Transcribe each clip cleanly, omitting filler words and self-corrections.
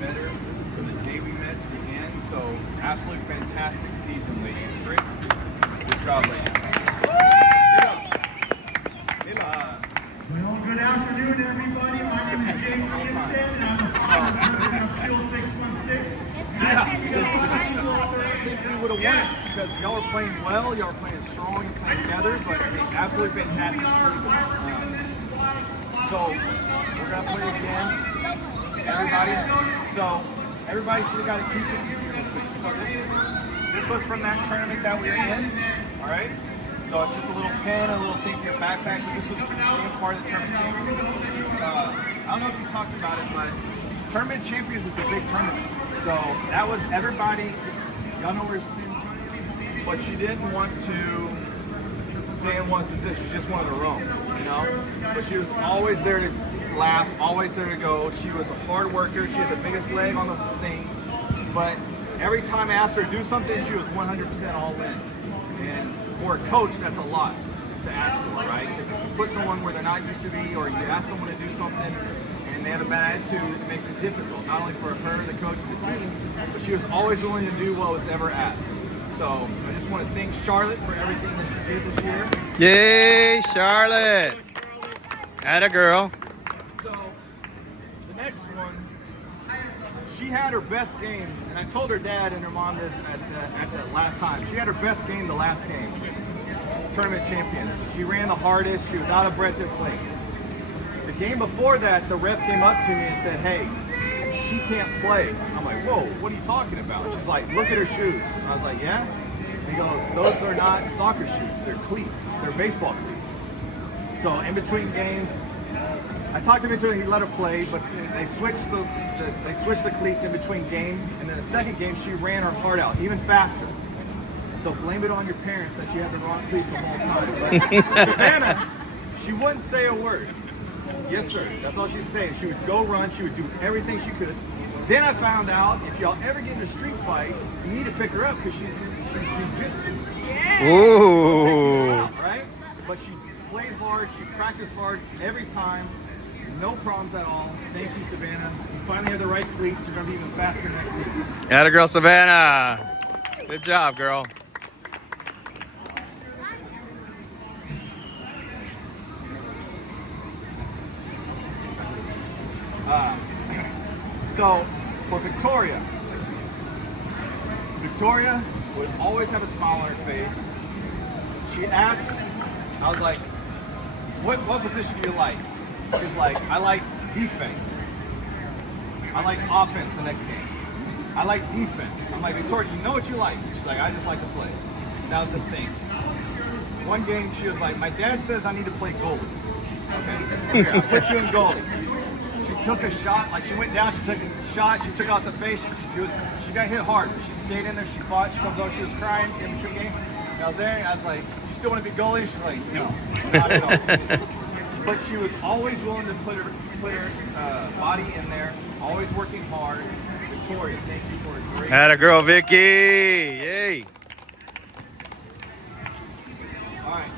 better from the day we met to the end. So absolutely fantastic season, ladies. Great. Good job, ladies. Well, good afternoon, everybody. My name is James Skidstead, and I'm the president of Shield 616. I think we would have won it because y'all were playing well, y'all were playing strong and playing together, but absolutely fantastic season. So we're gonna play again, everybody. So everybody should have got a t-shirt. So this was from that tournament that we were in. All right. So it's just a little pin, a little thing for your backpack. So this was being part of the tournament champions. I don't know if you talked about it, but tournament champions is a big tournament. So that was everybody. Y'all know where Sin, but she didn't want to stay in one position. She just wanted to roam, you know. But she was always there to laugh, always there to go. She was a hard worker. She had the biggest leg on the thing. But every time I asked her to do something, she was 100% all in. And for a coach, that's a lot to ask for, right? Because if you put someone where they're not used to be, or you ask someone to do something and they have a bad attitude, it makes it difficult, not only for her, the coach, and the team, but she was always willing to do what was ever asked. So I just want to thank Charlotte for everything that she did this year. Yay, Charlotte! Atta girl. So the next one, she had her best game, and I told her dad and her mom this at the last time. She had her best game the last game. Tournament champions. She ran the hardest. She was out of breath and played. The game before that, the ref came up to me and said, "Hey, she can't play." I'm like, "Whoa, what are you talking about?" She's like, "Look at her shoes." I was like, "Yeah?" He goes, "Those are not soccer shoes. They're cleats. They're baseball cleats." So in between games, I talked him into it. He let her play, but they switched the cleats in between game. And then the second game, she ran her heart out even faster. So blame it on your parents that you had the wrong cleats the whole time. But Savannah, she wouldn't say a word. Yes, sir. That's all she's saying. She would go run. She would do everything she could. Then I found out if y'all ever get in a street fight, you need to pick her up because she's jiu-jitsu. Yeah. Ooh. Out, right? But she played hard. She practiced hard every time. No problems at all. Thank you, Savannah. You finally have the right cleats. You're going to be even faster next season. Atta girl, Savannah. Good job, girl. So for Victoria would always have a smile on her face. She asked, I was like, what position do you like? She's like, I like defense. I like offense the next game. I like defense. I'm like, Victoria, you know what you like? She's like, I just like to play. That was the thing. One game she was like, my dad says I need to play goalie. Okay, here, I'll put you in goalie. She took a shot, like she went down, she took a shot, she took out the face, she got hit hard. She stayed in there, she fought, she comes over, she was crying in between games. And I was there, and I was like, you still want to be goalie? She's like, no, not at all. But she was always willing to put her body in there, always working hard. Victoria, thank you for a great... Atta girl, Vicky! Yay! All right,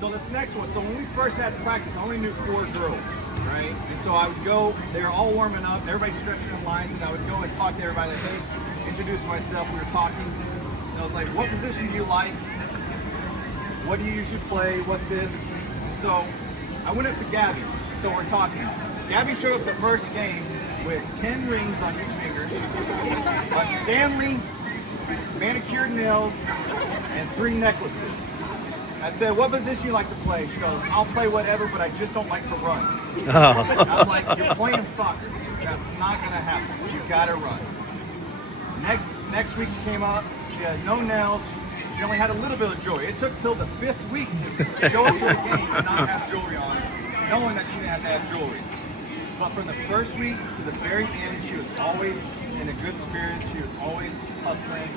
so this next one, so when we first had practice, I only knew 4 girls. Right? And so I would go, they were all warming up, everybody stretching in lines, and I would go and talk to everybody, like, hey, introduce myself, we were talking. And I was like, what position do you like? What do you usually play? What's this? And so I went up to Gabby, so we're talking. Gabby showed up the first game with 10 rings on each finger, a Stanley, manicured nails, and 3 necklaces. I said, what position you like to play? She goes, I'll play whatever, but I just don't like to run. I'm like, you're playing soccer. That's not going to happen. You got to run. Next week she came up. She had no nails. She only had a little bit of jewelry. It took till the 5th week to show up to the game and not have jewelry on, knowing that she didn't have to have jewelry. But from the first week to the very end, she was always in a good spirit. She was always hustling.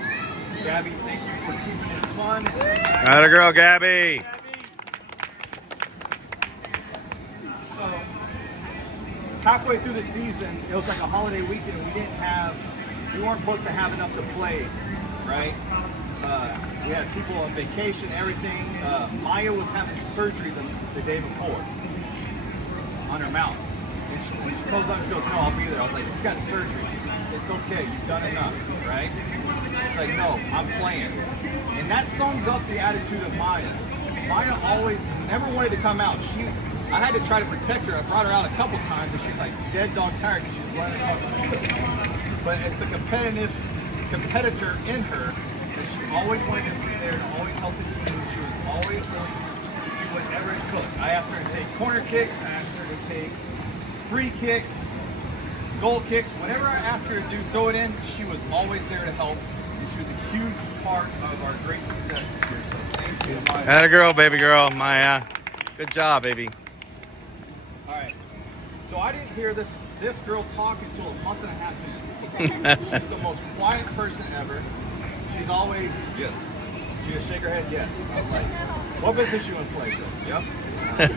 Gabby, thank you for keeping it fun. Atta girl, Gabby. So, halfway through the season, it was like a holiday weekend, and we weren't supposed to have enough to play, right? We had people on vacation, everything. Maya was having surgery the day before on her mouth. when she closed up, she goes, no, I'll be there. I was like, you got surgery. It's okay. You've done enough, right? She's like, no, I'm playing. And that sums up the attitude of Maya. Maya always never wanted to come out. I had to try to protect her. I brought her out a couple times, and she's like dead dog tired because she's running across the field. But it's the competitor in her that she always wanted to be there to always help the team. She was always willing to do whatever it took. I asked her to take corner kicks. I asked her to take free kicks, goal kicks, whatever I asked her to do, throw it in. She was always there to help, and she was a huge part of our great success this year. So thank you, Maya. Atta girl, baby girl, Maya. Good job, baby. All right. So I didn't hear this girl talk until a month and a half in. She's the most quiet person ever. She's always yes. She just shake her head yes. I was like, what position you want to play? So, yep.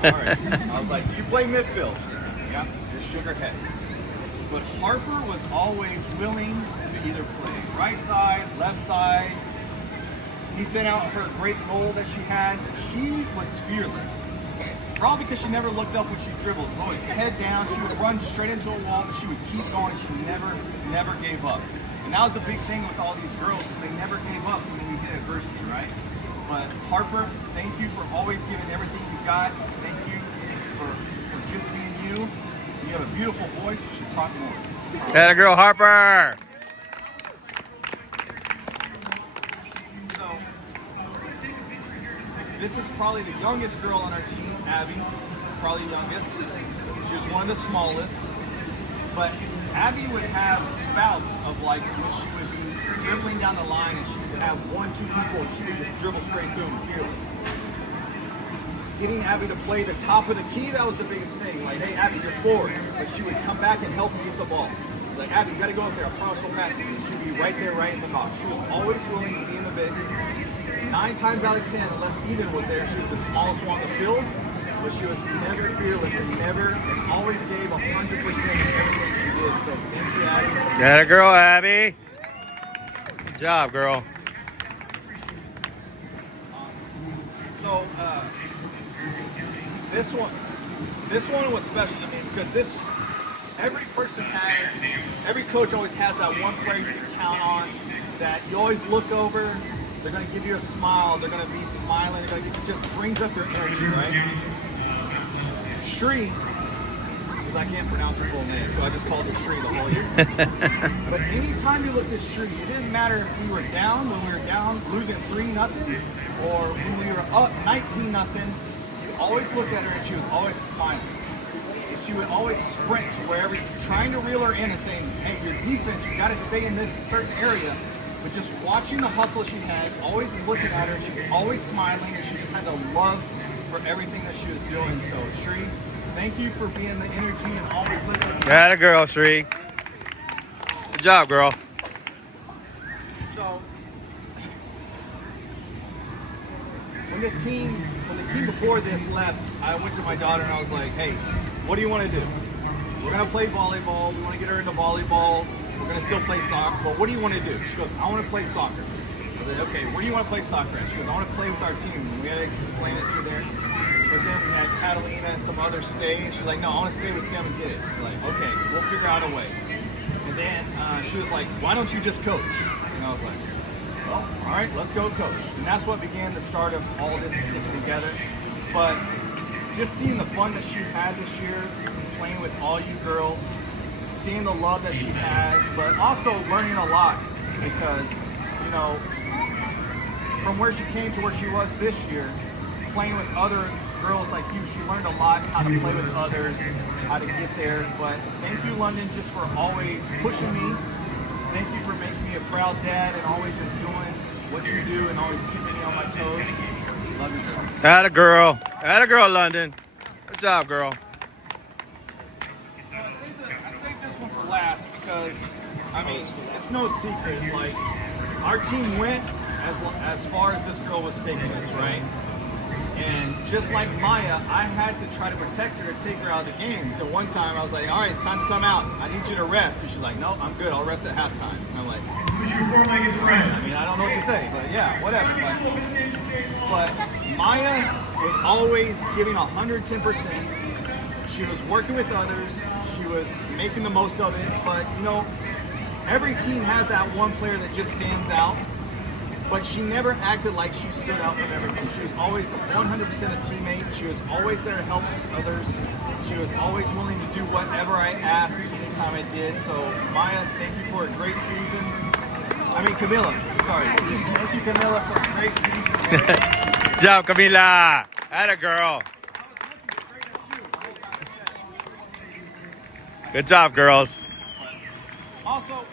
All right. I was like, do you play midfield? Yep. Just shook her head. But Harper was always willing to either play right side, left side. He sent out her great goal that she had. She was fearless. Probably because she never looked up when she dribbled. It was always head down. She would run straight into a wall, but she would keep going. She never gave up. And that was the big thing with all these girls, is they never gave up when we hit adversity, right? But Harper, thank you for always giving everything you got. Thank you for just being you. You have a beautiful voice. You should talk more. Atta girl, Harper. This is probably the youngest girl on our team, Abby, probably youngest. She was one of the smallest. But Abby would have spouts of like when she would be dribbling down the line and she would have 1, 2 people and she would just dribble straight through them, fearless. Getting Abby to play the top of the key, that was the biggest thing. Like, hey, Abby, you're forward. But she would come back and help me get the ball. Like, Abby, you got to go up there. I promise we'll pass you. She would be right there, right in the box. She was always willing to be in the mix. 9 times out of 10, unless Eden was there, she was the smallest one on the field, but she was never fearless and always gave 100% in everything she did. So thank you, Abby. Atta girl, Abby. Good job, girl. So this one was special to me because every coach always has that one player you can count on that you always look over. They're going to give you a smile. They're going to be smiling. It just brings up your energy, right? Shri, because I can't pronounce her full name, so I just called her Shri the whole year. But anytime you looked at Shri, it didn't matter if we were down, when we were down, losing 3-0, or when we were up 19-0, you always looked at her and she was always smiling. She would always sprint to wherever, trying to reel her in and saying, hey, your defense, you got to stay in this certain area. But just watching the hustle she had, always looking at her, she was always smiling, and she just had the love for everything that she was doing. So, Shri, thank you for being the energy and always looking at me. Atta girl, Shri. Good job, girl. So, when the team before this left, I went to my daughter and I was like, hey, what do you want to do? We're going to play volleyball. We want to get her into volleyball. We're going to still play soccer, but what do you want to do? She goes, I want to play soccer. I said, okay, where do you want to play soccer at? She goes, I want to play with our team. And we had to explain it to her. But then we had Catalina and some others stay. And she's like, no, I want to stay with them and get it. She's like, okay, we'll figure out a way. And then she was like, why don't you just coach? And I was like, well, all right, let's go coach. And that's what began the start of all this sticking together. But just seeing the fun that she had this year, playing with all you girls, seeing the love that she had, but also learning a lot because, you know, from where she came to where she was this year, playing with other girls like you, she learned a lot how to play with others, how to get there. But thank you, London, just for always pushing me. Thank you for making me a proud dad and always just doing what you do and always keeping me on my toes. Love you, girl. Atta girl. Atta girl, London. Good job, girl. Last because I mean it's no secret, like our team went as far as this girl was taking us, right? And just like Maya, I had to try to protect her and take her out of the game. So one time I was like, all right, it's time to come out, I need you to rest. And she's like, no, I'm good, I'll rest at halftime. And I'm like, who's your four-legged friend? I mean, I don't know what to say, but yeah, whatever. But Maya was always giving 110%. She was working with others. was making the most of it. But, you know, every team has that one player that just stands out. But she never acted like she stood out from everything. She was always 100% a teammate. She was always there to help others. She was always willing to do whatever I asked anytime I did. So, Maya, thank you for a great season. I mean, Camila, sorry. Thank you, Camila, for a great season. Good job, Camila. Atta girl. Good job, girls. Also,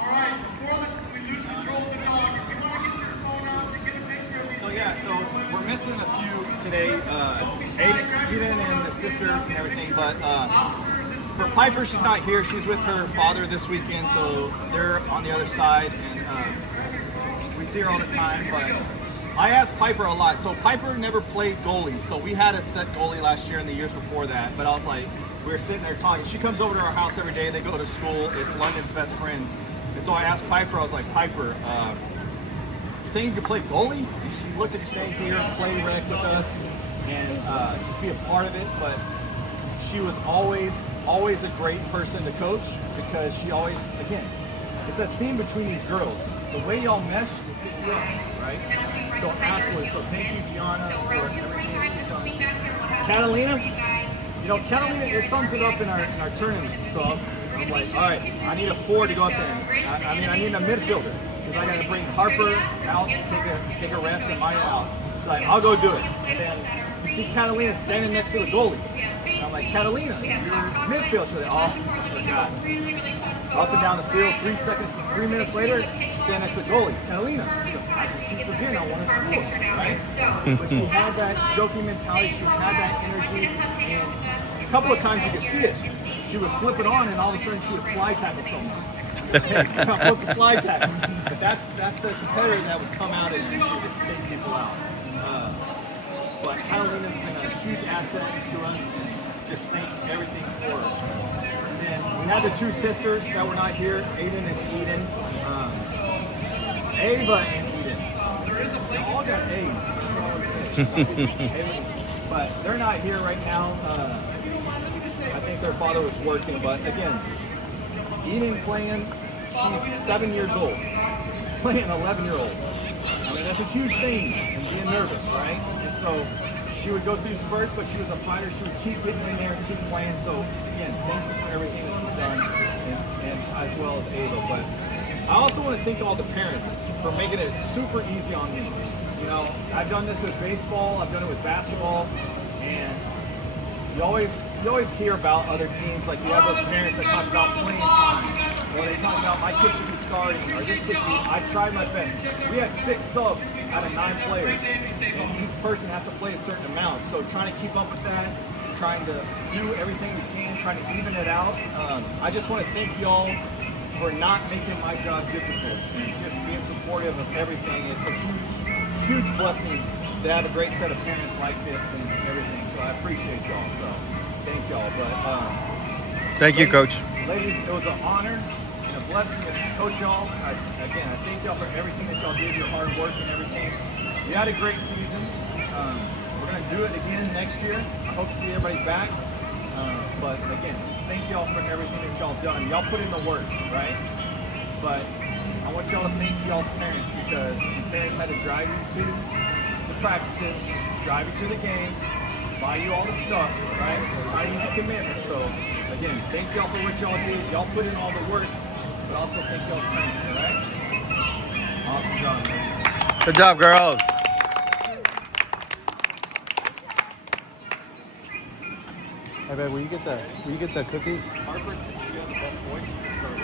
All right, before we lose control of the dog, if you want to get your phone out to get a picture of these. so yeah, so we're missing a few today. Aiden and the sisters and everything, but for Piper, she's not here. She's with her father this weekend, so they're on the other side, and we see her all the time. But I asked Piper a lot. So Piper never played goalie, so we had a set goalie last year and the years before that. But I was like, we were sitting there talking. She comes over to our house every day. They go to school. It's London's best friend. And so I asked Piper, I was like, Piper, you think you could play goalie? And she looked at staying here, play rec with us, and just be a part of it. But she was always a great person to coach because she always, again, it's that theme between these girls. The way y'all mesh, right? So absolutely. So thank you, Gianna, for everything you've done. Catalina, you know, Catalina, it sums it up in our tournament. So I was like, all right, I need a 4 to go up there. I need a midfielder because I got to bring Harper out, take a rest, and Maya out. So like, I'll go do it. And then you see Catalina standing next to the goalie. And I'm like, Catalina, you're midfield. So they forgot. Up and down the field, 3 minutes later, she's standing next to the goalie. Catalina, she goes, I just keep forgetting I want to score, right? But she had that joking mentality, she had that energy, and a couple of times you could see it. She would flip it on, and all of a sudden she would slide tackle someone. Hey, you're not supposed to slide tackle. But that's the competitor that would come out and she would just take people out. But Catalina's been a huge asset to us, and just thank everything for her. And we had the 2 sisters that were not here, Aiden and Eden. Ava and Eden. They all got A's. But they're not here right now. I think their father was working, but again, Eden playing, she's 7 years old, playing an 11-year-old. I mean, that's a huge thing, and being nervous, right? And so she would go through spurts, but she was a fighter. She would keep getting in there and keep playing. So again, thank you for everything that she's done, and as well as Ava. But I also want to thank all the parents for making it super easy on me. You know, I've done this with baseball, I've done it with basketball, and you always hear about other teams, like you have those parents that talk about playing time, or they talk about my kid should be starting, or this kid should be, I tried my best. We had 6 subs out of 9 players, and each person has to play a certain amount. So trying to keep up with that, trying to do everything we can, trying to even it out. I just want to thank y'all for not making my job difficult and just being supportive of everything. It's a huge blessing to have a great set of parents like this and everything. So I appreciate y'all. So thank y'all. But Thank you, Coach. Ladies, it was an honor and a blessing to coach y'all. I thank y'all for everything that y'all did, your hard work and everything. We had a great season. We're going to do it again next year. I hope to see everybody back. But again, thank y'all for everything that y'all done. Y'all put in the work, right? But I want y'all to thank y'all's parents because your parents had to drive you to the practices, drive you to the games, buy you all the stuff, right? How you the commitment. So again, thank y'all for what y'all did. Y'all put in all the work, but also thank y'all's parents, all right? Awesome job, man. Good job, girls. Hey, babe, will you get the cookies? Harper, since you have the best voice,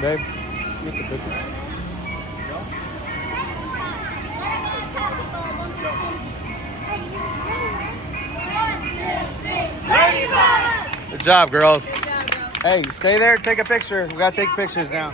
Babe, you get the cookies? LadyBugs! Good job, girls. Good job, girls. Hey, stay there, take a picture. We gotta take pictures now.